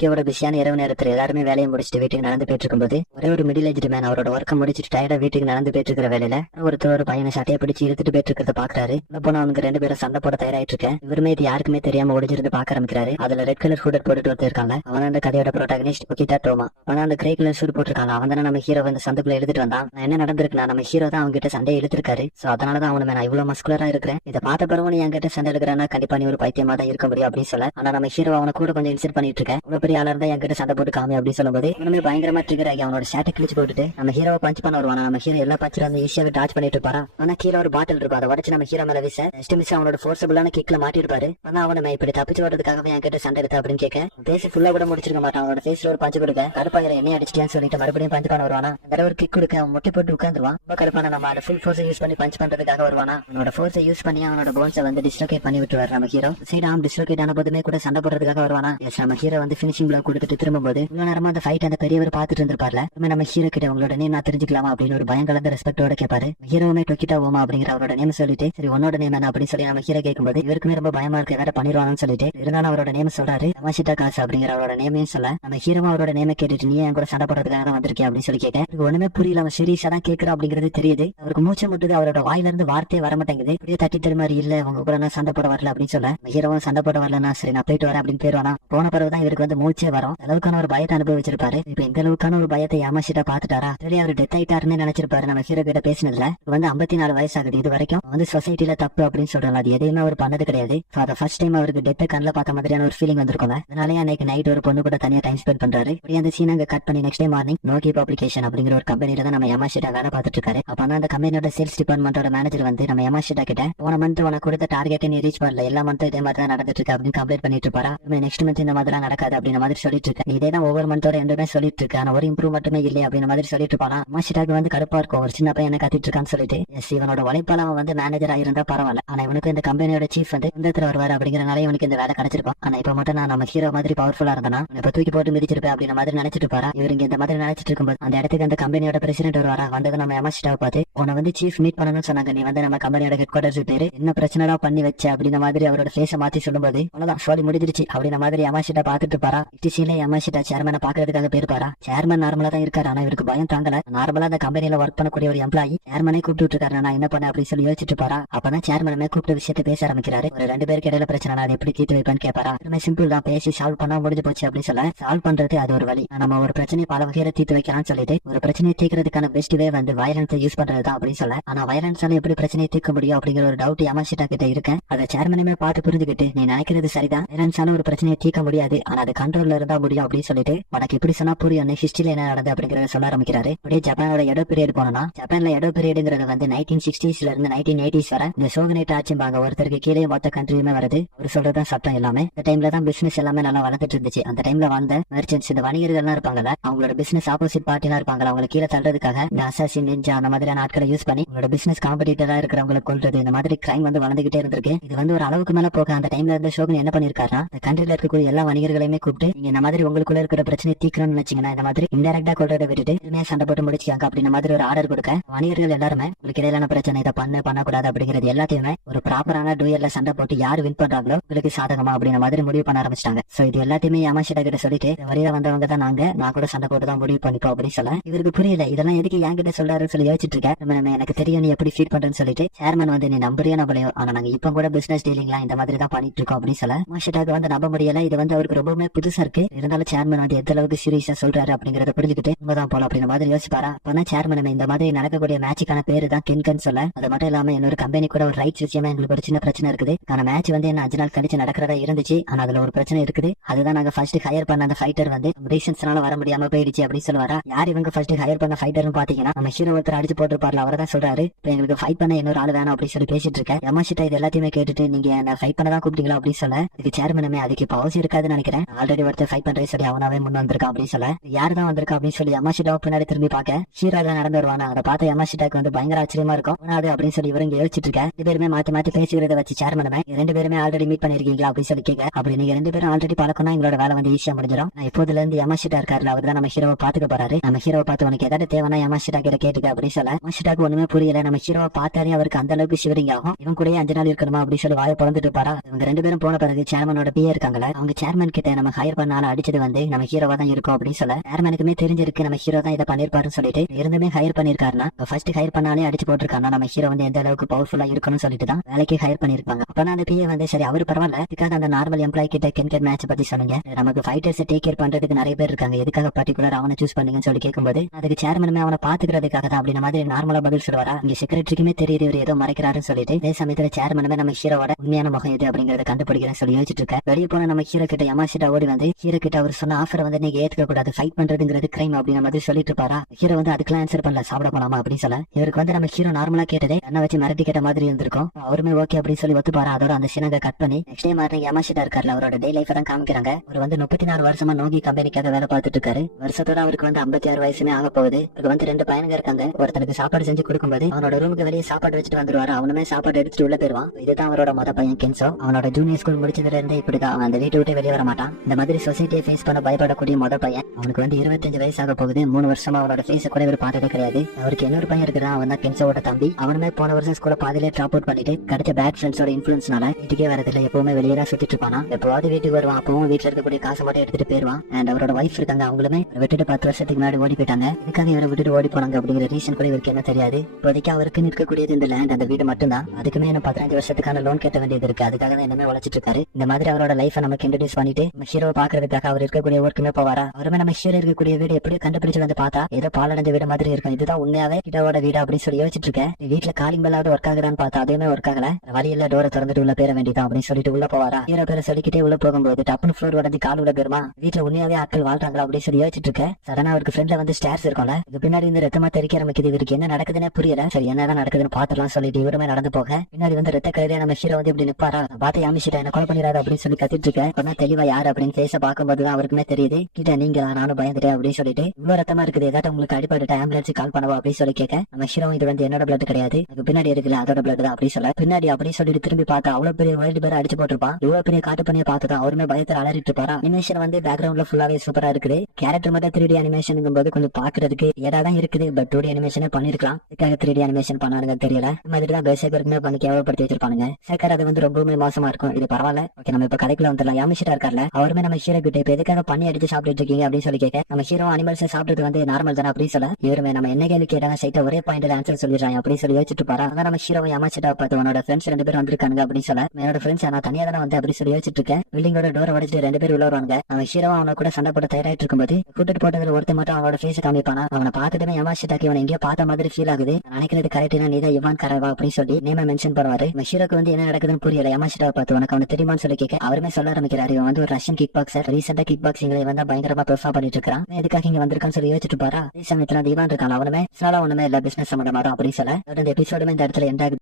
முக்கியோட பிஸியான இரவு நேரத்துல எல்லாருமே வேலையை முடிச்சுட்டு வீட்டுக்கு நடந்து போயிட்டு இருக்கும்போது ஒரே ஒரு மிடில் ஏஜ் மேன் அவரோட ஒர்க்கை முடிச்சுட்டு டயர்டா வீட்டுக்கு நடந்து போயிட்டு இருக்கிற வேலையில ஒருத்தர் ஒரு பையனை சட்டையை பிடிச்சு இழுத்துட்டு போயிட்டு இருக்கிறத பாக்குறாரு. போனா அவங்க ரெண்டு பேரும் சண்டை போட தயாராயிட்டு இருக்கேன். இவருமே இது யாருக்குமே தெரியாம ஒடிஞ்சிருந்து பாக்க ஆரம்பிக்கிறாரு. அதுல ரெட் கலர் ஹூடர் போட்டுட்டு ஒருத்தர் இருக்காங்க. அவன் அந்த கதையோட ப்ரோட்டாகனிஸ்ட் ஒகிதா டோமா. ஆனா அந்த கிரே கலர் ஷூட் போட்டிருக்காங்க. அவன் தானே நம்ம ஹீரோ வந்து சந்துக்குள்ள எடுத்துட்டு வந்தான். என்ன நடந்திருக்குன்னா நம்ம ஹீரோ தான் அவங்க கிட்ட சண்டையை இழுத்துருக்காரு. சோ அதனாலதான் அவனை நான் இவ்வளவு மஸ்குலரா இருக்கிறேன். இதை பார்த்த பிறகு நீ என்கிட்ட சண்டை எடுக்கிறானா கண்டிப்பா நீ ஒரு பைத்தியமா தான் இருக்க முடியும் அப்படின்னு சொல்ல. ஆனா நம்ம ஹீரோ அவனை கூட கொஞ்சம் இன்சல்ட் பண்ணிட்டு இருக்கேன். இவ்வளவு பெரிய ஆளா இருந்தா என்கிட்ட சண்டை போட்டு காமி அப்படின்னு சொல்லும்போது இவனுமே பயங்கரமா ட்ரிகர் ஆகி அவனோட ஷர்ட்டை கிழிச்சு போட்டுட்டு நம்ம ஹீரோவை பஞ்ச் பண்ண வருவானா. நம்ம ஹீரோ எல்லா பஞ்சும் வந்து ஈஸியாவே டாச் பண்ணிட்டு இருப்பாரா. ஆனா கீழே ஒரு பாட்டில் இருக்கும். அதை உடச்சு நம்ம ஹீரோ மேல வீச ஜஸ்ட் மிஸ் அவனோட ஃபோர்ஸபிளான கிக்ல மாட்டிருப்பாரு. ஆனா அவனை இப்படி தப்பிச்சு வரதுக்காகவே என்கிட்ட சண்டை எடுத்த அப்படின்னு கேட்க பேசி ஃபுல்லா கூட முடிச்சிருக்க மாட்டான். அவனோட ஃபேஸ்ல ஒரு பஞ்சு கொடுக்க கருப்பாயிரம் என்ன அடிச்சிட்டியான்னு சொல்லிட்டு மறுபடியும் பஞ்ச் பண்ண வருவானா. அந்த ஒரு கிக் கொடுக்க அவன் முட்டை போட்டு உட்காந்துருவான். ரொம்ப கருப்பான நம்ம அந்த ஃபுல் ஃபோர்ஸை யூஸ் பண்ணி பஞ்ச் பண்றதுக்காக வருவானா. அவனோட ஃபோர்ஸை யூஸ் பண்ணி அவனோட போன்ஸை வந்து டிஸ்லோகேட் பண்ணி விட்டுருவாரு நம்ம ஹீரோ. சைடு ஆம் டிஸ்லோகேட் ஆன போதுமே கூட சண்டை போடுறதுக்காக வருவானா. நம்ம ஹீரோ வந்து ஃபினிஷிங் பிளாக் கொடுத்துட்டு திரும்பும்போது இவ்வளவு நேரமா அந்த ஃபைட் அந்த பெரியவர் பாத்துட்டு இருந்திருப்பார்ல. நம்ம ஹீரோ கிட்ட உங்களோட நேம் நான் தெரிஞ்சுக்கலாமா அப்படின்னு ஒரு பயம் கலந்த ரெஸ்பெக்டோட கேட்பாரு. ஹீரோவுமே டொக்கிட்டா ஓமா அப்படிங்கிற அவரோட நேம் சொல்லிட்டு சரி உன்னோட நேம் என்ன அப்படின்னு சொல்லி நம்ம ஹீரோ கேட்கும்போது இவருக்குமே ரொம்ப பயமா இருக்கு ஏதாவது பண்ணிடுவானு சொல்லிட்டு இருந்தாலும் அவரோட நேம் சொல்றாரு. தமாஷிட்டா காசு அப்படிங்கிற அவரோட நேமையும் சொல்ல நம்ம ஹீரோ அவரோட நேமை கேட்டுட்டு நீ என் கூட சண்டை போடுறதுக்காக தான் வந்திருக்கேன் அப்படின்னு சொல்லி கேட்க ஒண்ணுமே புரியல. அவன் சீரியஸா தான் கேட்கறான் அப்படிங்கிறது தெரியுது. அவருக்கு மூச்சை முட்டுது. அவரோட வாயில இருந்து வார்த்தையே வர மாட்டேங்குது. இப்படியே தட்டி தரு மாதிரி இல்ல உங்க கூட நான் சண்டை போட வரல அப்படின்னு சொல்ல ஹீரோவும் சண்டை போட வரலன்னா சரி நான் போயிட்டு வரேன் அப்படின்னு போயிருவானா. போன பிறகுதான் இவருக்கு வந்து மூச்சே வரும். அளவுக்கான ஒரு பயத்தை அனுபவிச்சிருப்பாரு. இப்ப இந்த அளவுக்கான ஒரு பயத்தை யாமாஷிட்டா பாத்துட்டாரா சரி அவர் டெத் ஆயிட்டாருன்னு நினைச்சிருப்பாரு. நம்ம ஹீரோ கிட்ட பேசினதுல வந்து 54 வயசு ஆகுது. இது வரைக்கும் வந்து சொசைட்டில தப்பு அப்படின்னு சொல்றாங்க. அது எதையுமே அவர் பண்ணது கிடையாது. ஃபர்ஸ்ட் டைம் அவருக்கு டெத்தை கண்ணில் பார்த்த மாதிரியான ஒரு ஃபீலிங் வந்திருக்கும். அதனாலே அன்னைக்கு நைட் ஒரு பொண்ணு கூட தனியா டைம் ஸ்பெண்ட் பண்றாரு. அந்த சீன் அங்க கட் பண்ணி நெக்ஸ்ட் டே மார்னிங் நோக்கி பப்ளிகேஷன் அப்படிங்கிற ஒரு கம்பெனில தான் நம்ம யாமாஷிட்டா வேலை பார்த்துட்டு இருக்காரு. அப்ப அந்த கம்பெனியோட சேல்ஸ் டிபார்ட்மெண்டோட மேனேஜர் வந்து நம்ம யாமாஷிட்டா கிட்ட போன மந்த் உனக்கு கொடுத்த டார்கெட் நீ ரீச் பண்ணல. எல்லா மந்த் இதே மாதிரி தான் நடந்துட்டு இருக்கு அப்படின்னு கம்ப்ளைண்ட் பண்ணிட்டு இருப்பாரா. நெக்ஸ்ட் மந்த் இந்த மாதிரி நடக்காது அப்படின்ற மாதிரி சொல்லிட்டு இருக்கு. இதே தான் ஒவ்வொரு மந்தோட எண்டுமே சொல்லிட்டு இருக்கு. ஆனா ஒரு இம்ப்ரூவ் மட்டுமே இல்லை அப்படின்ற மாதிரி சொல்லிட்டு இருப்பானா. யாமாஷிட்டாக்கு வந்து கடுப்பா இருக்கும். ஒரு சின்ன பையன் என்ன கத்திட்டு இருக்கான்னு சொல்லிட்டு எஸ் இவனோட உழைப்பால அவன் வந்து மேனேஜர் ஆயிருந்தா பரவாயில்ல. ஆனா இவனுக்கு இந்த கம்பெனியோட சீஃப் வந்து இந்த வருவாரு அப்படிங்கறனால இவனுக்கு இந்த வேலை கிடைச்சிருக்கும். ஆனா இப்ப மட்டும் நான் நம்ம ஹீரோ மாதிரி பவர்ஃபுல்லா இருந்தானா இப்ப தூக்கி போட்டு மிதிச்சிருப்பேன் அப்படின்ற மாதிரி நினைச்சிட்டு பாரா. இவரு இந்த மாதிரி நினைச்சிட்டு இருக்கும்போது அந்த இடத்துக்கு அந்த கம்பெனியோட பிரசிடென்ட் வருவாரா. வந்தது நம்ம யாமாஷிட்டாவை பார்த்து உன்னை வந்து சீஃப் மீட் பண்ணணும்னு சொன்னாங்க. நீ வந்து நம்ம கம்பெனியோட ஹெட் குவார்டர்ஸ் பேரு என்ன பிரச்சனை பண்ணி வச்ச அப்படின்ற மாதிரி அவரோட ஃபேஸை மாத்தி சொல்லும்போது அவ்வளவுதான் சொல்லி முடிஞ்சிருச்சு அப்படின்ற மாதிரி யாமாஷிட்டா பாத்துட்டு பாரா. இட்டிசியில யாமாஷிட்டா சேர்மனை பாக்குறதுக்காக போயிருப்பாரா. சேர்மன் நார்மலா தான் இருக்காரு. ஆனா இவருக்கு பயம் தாங்கல. நார்மலா அந்த கம்பெனியில ஒர்க் பண்ணக்கூடிய ஒரு எம்ப்ளாயி சேர்மனை கூப்பிட்டு இருக்காரு. நான் என்ன பண்ண அப்படின்னு சொல்லி யோசிச்சுட்டு பாரா. அப்பதான் சேர்மனமே கூப்பிட்ட விஷயத்தை பேச ஆரம்பிக்கிறாரு. ஒரு 2 பேருக்கு இடையில பிரச்சனை அது எப்படி தீர்த்து வைப்பேன்னு கேட்பாரா. சிம்பிள் தான் பேசி சால்வ் பண்ணா முடிஞ்சு போச்சு அப்படின்னு சொல்ல சால்வ் பண்றது அது ஒரு வழி. நம்ம ஒரு பிரச்சனையை பல வகையில தீர்த்து வைக்கலாம்னு சொல்லிட்டு ஒரு பிரச்சனையை தீர்க்கிறதுக்கான பெஸ்ட் வே வந்து வயலன்ஸை யூஸ் பண்றதுதான் அப்படின்னு சொல்ல. ஆனா வயலன்ஸால எப்படி பிரச்சனையை தீர்க்க முடியும் அப்படிங்கிற ஒரு டவுட் யாமாஷிட்டா கிட்ட இருக்கேன். அதை சேர்மனுமே பார்த்து புரிஞ்சுக்கிட்டு நீ நினைக்கிறது சரிதான். வயலன்ஸால ஒரு பிரச்சனையை தீர்க்க முடியாது. ஆனா அது கண்ட்ரோல்ல இருந்தா முடியும் அப்படின்னு சொல்லிட்டு உனக்கு எப்படி சொன்னா புரியும் ஹிஸ்டரியில என்ன நடந்தது அப்படிங்கறத சொல்ல ஆரம்பிக்கிறாரு. அப்படியே ஜப்பானோட எடோ பீரியட் போனோம்னா ஜப்பான்ல எடோ பீரியட்ங்கிறது வந்து 1960s இருந்து 1980s வரை இந்த சோகனேட் ஆட்சிம்பாங்க. ஒருத்தருக்கு கீழே மொத்த கண்ட்ரியுமே வருது. ஒரு சொல்றதான் சட்டம் எல்லாமே. இந்த டைம்ல தான் பிசினஸ் எல்லாமே நல்லா வளர்ந்துட்டு இருந்துச்சு. அந்த டைம்ல வந்த மெர்ச்சன்ட்ஸ் இந்த வணிகர்கள்லாம் இருப்பாங்கல்ல அவங்களோட பிசினஸ் ஆப்போசிட் பார்ட்டினா இருப்பாங்க. அவங்க கீழே தள்ளுறதுக்காக இந்த அசாசின் நிஞ்சா அந்த மாதிரியான ஆட்களை யூஸ் பண்ணி உங்களோட பிசினஸ் காம்படிட்டரா இருக்கிறவங்களை கொல்றது இந்த மாதிரி கிரைம் வந்து வளர்ந்துகிட்டே இருந்திருக்கு. இது வந்து ஒரு அளவுக்கு மேல போக அந்த டைம்ல இருந்த ஷோகன் என்ன பண்ணிருக்காருன்னா இந்த கண்ட்ரில இருக்கக்கூடிய எல்லா வணிகர்களையுமே கூப்பிட்டு நீங்க இந்த மாதிரி உங்களுக்குள்ள இருக்கிற பிரச்சனை தீக்கணும்னு நினைச்சீங்கன்னா இந்த மாதிரி இன்டெரக்டா கொள்றதை விட்டுட்டு இதுமே சண்டை போட்டு முடிச்சுக்காங்க அப்படின்ற மாதிரி ஒரு ஆர்டர் கொடுக்க வணிகர்கள் எல்லாருமே உங்களுக்கு இடையிலான பிரச்சனை இதை பண்ணக்கூடாது அப்படிங்கிறது எல்லாத்தையுமே ஒரு ப்ராப்பரான டூயல்ல சண்டை போட்டு யாரு வின் பண்றாங்களோ உங்களுக்கு சாதகமா அப்படின்ற மாதிரி முடிவு பண்ண ஆரம்பிச்சிட்டாங்க. சோ இது எல்லாத்தையுமே யாமாஷிட்டா கிட்ட சொல்லிட்டு வழியில வந்தவங்க தான் நான் கூட சண்டை போட்டு தான் முடிவு பண்ணிப்போம் அப்படின்னு சொல்ல இவருக்கு புரியல. இதெல்லாம் எதுக்கு என்கிட்ட சொல்றாருன்னு சொல்லி யோசிச்சுட்டு இருக்கேன். நம்ம எனக்கு தெரியும் நீ எப்படி ஃபீல் பண்றேன்னு சொல்லிட்டு சேர்மன் வந்து நீ நம்புறியா நம்பலையோ ஆனா நாங்க இப்ப கூட பிசினஸ் டீலிங்லாம் இந்த மாதிரி தான் பண்ணிட்டு இருக்கோம் அப்படின்னு சொல்ல யாமாஷிட்டாக்கு வந்து நம்ப முடியல. இது வந்து அவருக்கு ரொம்பவுமே புதுசா இருக்கு. இருந்தாலும் சேர்மன் வந்து எந்த அளவுக்கு சீரியஸா சொல்றாரு அப்படிங்கறத புரிஞ்சுக்கிட்டு உண்மைதான் போல அப்படின்ற மாதிரி யோசிப்பாரா. அப்பதான் சேர்மன் இந்த மாதிரி நடக்கக்கூடிய மேட்சுக்கான பேரு தான் கின்கன் சொல்ல அது மட்டும் இல்லாம இன்னொரு கம்பெனி கூட ஒரு ரைட்ஸ் விஷயமா எங்களுக்கு ஒரு சின்ன பிரச்சனை இருக்குது. ஆனா மேட்ச் வந்து என்ன 5 நாள் கழிச்சு நடக்கிறதா இருந்துச்சு. ஆனா அதுல ஒரு பிரச்சனை இருக்குது. அதுதான் நாங்க ஃபர்ஸ்ட் ஹையர் பண்ண அந்த ஃபைட்டர் வந்து ரீசன்ஸ்னால வர முடியாம போயிடுச்சு அப்படின்னு சொல்லுவாரா. யார் இவங்க ஃபர்ஸ்ட் ஹையர் பண்ண ஃபைட்டர்னு பாத்தீங்கன்னா நம்ம ஹீரோ ஒருத்தர் அடிச்சு போட்டுருப்பார்ல அவரை தான் சொல்றாரு. இப்ப எங்களுக்கு ஃபைட் பண்ண இன்னொரு ஆள் வேணும் அப்படின்னு சொல்லி பேசிட்டு இருக்கேன். யாமாஷிட்டா இது எல்லாத்தையுமே கேட்டுட்டு நீங்க என்ன ஃபைட் பண்ண தான் கூப்பிட்டீங்களா அப்படின்னு சொல்ல இதுக்கு சேர்மனமே அதுக்கு இப்போ அவசியம் இருக்காதுன்னு நினைக்கிறேன். ஆல்ரெடி ஒருத்தர் ஃபைட் பண்றேன் சொல்லி அவனாவே முன் வந்திருக்கான் அப்படின்னு சொல்ல யார் தான் வந்திருக்கா அப்படின்னு சொல்லி யாமாஷிட்டா பின்னாடி திரும்பி பார்க்க ஹீரோ தான் நடந்து வருவானா. அதை பார்த்து யாமாஷிட்டாக்கு வந்து பயங்கர ஆச்சரியமா இருக்கும். அப்படின்னு சொல்லி இவங்க யோசிச்சுட்டு இருக்க 2 பேருமே மாத்தி மாத்தி பேசிக்கிறத வச்சு சேர்மனமே 2 பேருமே ஆல்ரெடி மீட் பண்ணிருக்கீங்களா அப்படின்னு சொல்லி கேட்க அப்படி நீங்க 2 பேரும் ஆல்ரெடி பழக்கம்னா எங்களோட வேலை வந்து ஈஸியா முடிஞ்சிடும். நான் இப்போதுல இருந்து யாமாஷிட்டா இருக்காருல அவர் தான் நம்ம ஹீரோவை பாத்துக்க போறாரு. நம்ம ஹீரோவை பார்த்து உனக்கு ஏதாவது தேவைன்னா யாமாஷிட்டா கிட்ட கேட்டுக்க அப்படின்னு சொல்ல யாமாஷிட்டாக்கு ஒண்ணுமே புரியல. நம்ம ஹீரோவை பார்த்தாலே அவருக்கு அந்த அளவுக்கு ஷிவரிங் ஆகும். இவன் கூட 5 நாள் இருக்கணுமா அப்படின்னு சொல்லி வாயை பொழந்துட்டு பாரா. இவங்க 2 பேரும் போன பிறகு சேர்மனோட பிஏ இருக்காங்களா அவங்க சேர்மன் கிட்ட நம்ம ஹையர் பண்ணாலும் அடிச்சது வந்து நம்ம ஹீரோவா தான் இருக்கும் அப்படின்னு சொல்ல சேர்மனுக்குமே தெரிஞ்சிருக்கு நம்ம ஹீரோ தான் இதை பண்ணிருப்பாருன்னு சொல்லிட்டு இருந்துமே ஹையர் பண்ணிருக்காருன்னா ஃபர்ஸ்ட் ஹையர் பண்ணாலே அடிச்சு போட்டிருக்காருன்னா நம்ம ஹீரோ வந்து எந்த அளவுக்கு பவர்ஃபுல்லா இருக்கணும்னு சொல்லிட்டு தான் வேலைக்கு ஹையர் பண்ணிருப்பாங்க. அப்பனா அந்த பிஏ வந்து சரி அவர் பரவாயில்ல, இதுக்காக அந்த நார்மல் எம்ப்ளாய் கிட்ட கிரிக்கெட் மேட்ச் பத்தி சொன்னீங்க, நமக்கு ஃபைட்டர்ஸ் டேக் கேர் பண்றதுக்கு நிறைய பேர் இருக்காங்க, எதுக்காக பர்டிகுலர் அவனை சூஸ் பண்ணீங்கன்னு சொல்லி கேட்கும்போது அதுக்கு சேர்மனுமே அவனை பாத்துக்கிறதுக்காக தான் அப்படின்ற மாதிரி நார்மலா பதில் சொல்லுவாரா. இங்க செக்ரட்டரிக்குமே தெரியுது இவர் ஏதோ மறைக்கிறாருன்னு சொல்லிட்டு அதே சமயத்துல சேர்மனுமே நம்ம ஹீரோவோட உண்மையான முகம் எது அப்படிங்கறத கண்டுபிடிக்கிறேன்னு சொல்லி யோசிச்சுட்டு இருக்க. வெளியே போன நம்ம ஹீரோ கிட்ட யமாஷிட்டா ஓடி வந்து ஹீரோ கிட்ட அவர் சொன்ன ஆஃபர் வந்து நீங்க ஏத்துக்க கூடாது, ஃபைட் பண்றதுங்கிறது கிரைம் அப்படின்ற மாதிரி சொல்லிட்டு இருப்பாரா. ஹீரோ வந்து அதுக்கெல்லாம் ஆன்சர் பண்ணல, சாப்பிட போலாமா அப்படின்னு சொல்ல இவருக்கு வந்து நம்ம ஹீரோ நார்மலா கேட்டதே என்ன வச்சு மிரட்டி கேட்ட மாதிரி இருந்திருக்கும். அவருமே ஓகே அப்படின்னு சொல்லி ஒத்துப்பாரா. அதோட அந்த சீனங்க கட் பண்ணி நெக்ஸ்ட் டே மார்னிங் யமாஷிட்டா இருக்காருல அவரோட டே லைஃப் தான் காமிக்கிறாங்க. அவர் வந்து 34 வருஷமா நோகி கம்பெனிக்காக வேலை பார்த்துட்டு இருக்காரு. வருஷத்தோட அவருக்கு வந்து 56 வயசுமே ஆக போகுது. அவருக்கு வந்து 2 பையனுங்க இருக்காங்க. ஒருத்தனுக்கு சாப்பாடு செஞ்சு கொடுக்கும்போது அவனோட ரூமுக்கு வெளியே சாப்பாடு வச்சுட்டு வந்துருவாரு. அவனுமே சாப்பாடு எடுத்துட்டு உள்ள போயிருவான். இதுதான் அவரோட மொத பையன் கென்சோ. அவனோட ஜூனியர் ஸ்கூல் முடிச்சதுல இருந்தே இப்படிதான் அவன் அந்த வீட்டை விட்டு வெளியே வர மாட்டான். இந்த மாதிரி சொசைட்டியை ஃபேஸ் பண்ண பயப்படக்கூடிய மொத பையன். அவனுக்கு வந்து 25 வயசாக போகுது. 3 வருஷமா அவனோட ஃபேஸ கூட இவர் பார்த்ததே கிடையாது. அவருக்கு இன்னொரு பையன் இருக்கிறான், அவன் தான் கென்சோட தம்பி. அவனுமே போன வருஷம் ஸ்கூல பாதியிலே டிராப் அவுட் பண்ணிட்டு கிடைச்ச பேட் ஃப்ரெண்ட்ஸோட இன்ஃபுளுன்ஸ்னால வீட்டுக்கே வரதில்லை, எப்பவுமே வெளியே தான் சுத்திட்டு இருப்பானா. எப்பவாவது வீட்டுக்கு வருவான், அப்பவும் வீட்டுல இருக்கக்கூடிய காசை மட்டும் எடுத்துட்டு போயிருவான். அண்ட் அவரோட வைஃப் இருக்காங்க, அவங்களுமே விட்டுட்டு 10 வருஷத்துக்கு முன்னாடி ஓடி போயிட்டாங்க. இதுக்காக இவரை விட்டுட்டு ஓடி போனாங்க அப்படிங்கிற ரீசன் கூட இவருக்கு என்ன தெரியாது. இப்போதைக்கு அவருக்கு இருக்கக்கூடியது இந்த லேண்ட், அந்த வீடு மட்டும் தான். அதுக்குமே இன்னும் 15 வருஷத்துக்கான லோன் கட்ட வேண்டியது இருக்கு. அதுக்காக தான் இன்னுமே உழைச்சிட்டு இருக்காரு. இந்த மாதிரி அவரோட லைஃபை நமக்கு இன்ட்ரோடியூஸ் பண்ணிட்டு நம்ம ஹீரோ பாக்குறதுக்காக அவர் இருக்கக்கூடிய ஒர்க்குமே போவாரா. அவருமே நம்ம ஹீரோ இருக்கக்கூடிய வீடு எப்படியோ கண்டுபிடிச்சு வந்து பார்த்தா ஏதோ பாலடைஞ்ச வீடு மாதிரி இருக்கும். இதுதான் உண்மையாவே ஹீரோவோட வீடு அப்படின்னு சொல்லி யோசிச்சுட்டு இருக்கேன். வீட்டுல காலிங் பெல்லாவது ஒர்க் ஆகுதான்னு பார்த்தா அதுவுமே ஒர்க் ஆகல. வழியில டோரை திறந்துட்டு உள்ள பேர வேண்டியதான் அப்படின்னு சொல்லிட்டு உள்ள போவாரா. ஹீரோ பேரை சொல்லிக்கிட்டே உள்ள போகும்போது டப்புனு ஃப்ளோர் உடஞ்சி கால் உள்ள பேருமா. வீட்டுல உண்மையாவே ஆட்கள் வாழ்றாங்களா அப்படின்னு சொல்லி யோசிச்சுட்டு இருக்கேன். சடனா அவருக்கு ஃப்ரெண்ட்ல வந்து ஸ்டேர்ஸ் இருக்கும்ல, இது பின்னாடி இந்த ரத்தமா தெரிக்க ஆரம்பிக்குது. இவருக்கு என்ன நடக்குதுன்னு புரியல. சரி என்னதான் நடக்குதுன்னு பாத்துலாம் சொல்லிட்டு இவருமே நடந்து போக பின்னாடி வந்து ரத்த கயிறே நம்ம ஹீரோ வந்து இப்படி நிப்பாரா. பார்த்து யாமிச்சிட்டா என்ன கொலை பண்ணிடாது அப்படின்னு சொல்லி கத்திட்டு இருக்கேன். கொஞ்சம் தெளிவா யாரு அப்படின்னு பேச பார்க்கும்போதுதான் அவருக்குமே தெரியுது. கிட்ட நீங்க நானும் பயந்துட்டேன் அப்படின்னு சொல்லிட்டு இவ்வளவு ரத்தமா இருக்குது, ஏதாட்டும் உங்களுக்கு அடிப்பட்டு ஆம்புலன்ஸ் கால் பண்ணவா அப்படின்னு சொல்லி கேட்க நம்ம ஹீரோ இது வந்து என்னோட பிளட் கிடையாது, அது பின்னாடி இருக்குல்ல அதோட பிளட் தான் அப்படி சொல்ல பின்னாடி அப்படி சொல்லிட்டு திரும்பி பார்த்தா அவ்வளவு பெரிய வைல்டு பேர் அடிச்சு போட்டிருப்பான். இவ்வளவு பெரிய காட்டு பண்ணியை பார்த்துதான் அவருமே பயத்தில் அலறிட்டு இருப்பாரா. அனிமேஷன் வந்து பேக்ரவுண்ட்ல ஃபுல்லாவே சூப்பரா இருக்குது. கேரக்டர் மட்டும் 3D அனிமேஷன் போது கொஞ்சம் பாக்குறதுக்கு ஏதாவது இருக்குது. பட் 2D அனிமேஷனே பண்ணிருக்கலாம். இதுக்காக 3D அனிமேஷன் பண்ணாருங்க தெரியல. இந்த மாதிரி தான் பேசிக்கருக்குமே பண்ணி கேவலப்படுத்தி வச்சிருப்பானுங்க. சேக்கர் அது வந்து ரொம்பவுமே மோசமா இருக்கும். இது பரவாயில்ல. ஓகே நம்ம இப்ப கதைக்குள்ள வந்துடலாம். யாமிச்சிட்டா இருக்கார்ல, அவருமே நம்ம ஹீரோ கிட்ட இப்ப எதுக்காக பண்ணி அடிச்சு சாப்பிட்டு இருக்கீங்க அப்படின்னு சொல்லி கேட்க நம்ம ஹீரோ அனிமல்ஸ் சாப்பிடுறது வந்து நார்மல் தானே அப்படின்னு சொல்ல இவருமே நம்ம என்ன கேள்வி கேட்டாங்க சைட்டா ஒரே பாயிண்ட்ல ஆன்சர் சொல்லிடுறாங்க அப்படின்னு சொல்லி யோசிச்சுட்டு பாரு. அதான் நம்ம ஹீரோ யாமிச்சிட்டா பார்த்து உன்னோட ஃப்ரெண்ட்ஸ் 2 பேர் வந்திருக்காங்க அப்படின்னு சொல்ல என்னோட ஃப்ரெண்ட்ஸ் நான் தனியா தானே வந்து அப்படி சொல்லி யோசிச்சுட்டு இருக்கேன். பில்டிங்கோட டோரை உடைச்சிட்டு 2 பேர் உள்ள வருவாங்க. நம்ம ஹீரோ அவனை கூட சண்டை போட்டு தயாராயிட்டு இருக்கும்போது கூட்டிட்டு போட்டதுல ஒருத்த மட்டும் அவனோட ஃபேஸ் காமிப்பானா. அவனை பார்த்துட்டுமே யாமிச்சிட்டாக்கு இவனை எங்கேயோ பார்த்த மாதிரி ஃபீல் ஆகுது. நினைக்கிறது கரெக்டா நீதான் இவான் கரவா அப்படின்னு சொல்லி நேம மென்ஷன் பண்ணுவாரு. நம்ம ஹீரோக்கு வந்து என்ன நடக்குதுன்னு புரியல. யாமிச்சிட்டா பார்த்து உனக்கு அவனை தெரியுமான்னு சொல்லி கேட்க அவருமே சொல்ல ஆரம்பிக்கிறாரு. இவன் வந்து ஒரு ரஷ்யன் கிக் பாக்ஸர், ரீசெண்டா கிக் பாக்ஸிங்ல வந்து பயங்கரமா பெர்ஃபார்ம் பண்ணிட்டு இருக்கான். எதுக்காக இங்க வந்திருக்கான்னு சொல்லி யோசிச்சுட்டு பாரா. அதே சமயத்துல இவான் இருக்கான், அவனுமே ஒண்ணுமே இல்ல பிசினஸ் சம்பந்தமா தான் அப்படின்னு சொல்ல இந்த எபிசோடுமே இந்த இடத்துல எண்ட் ஆகுது.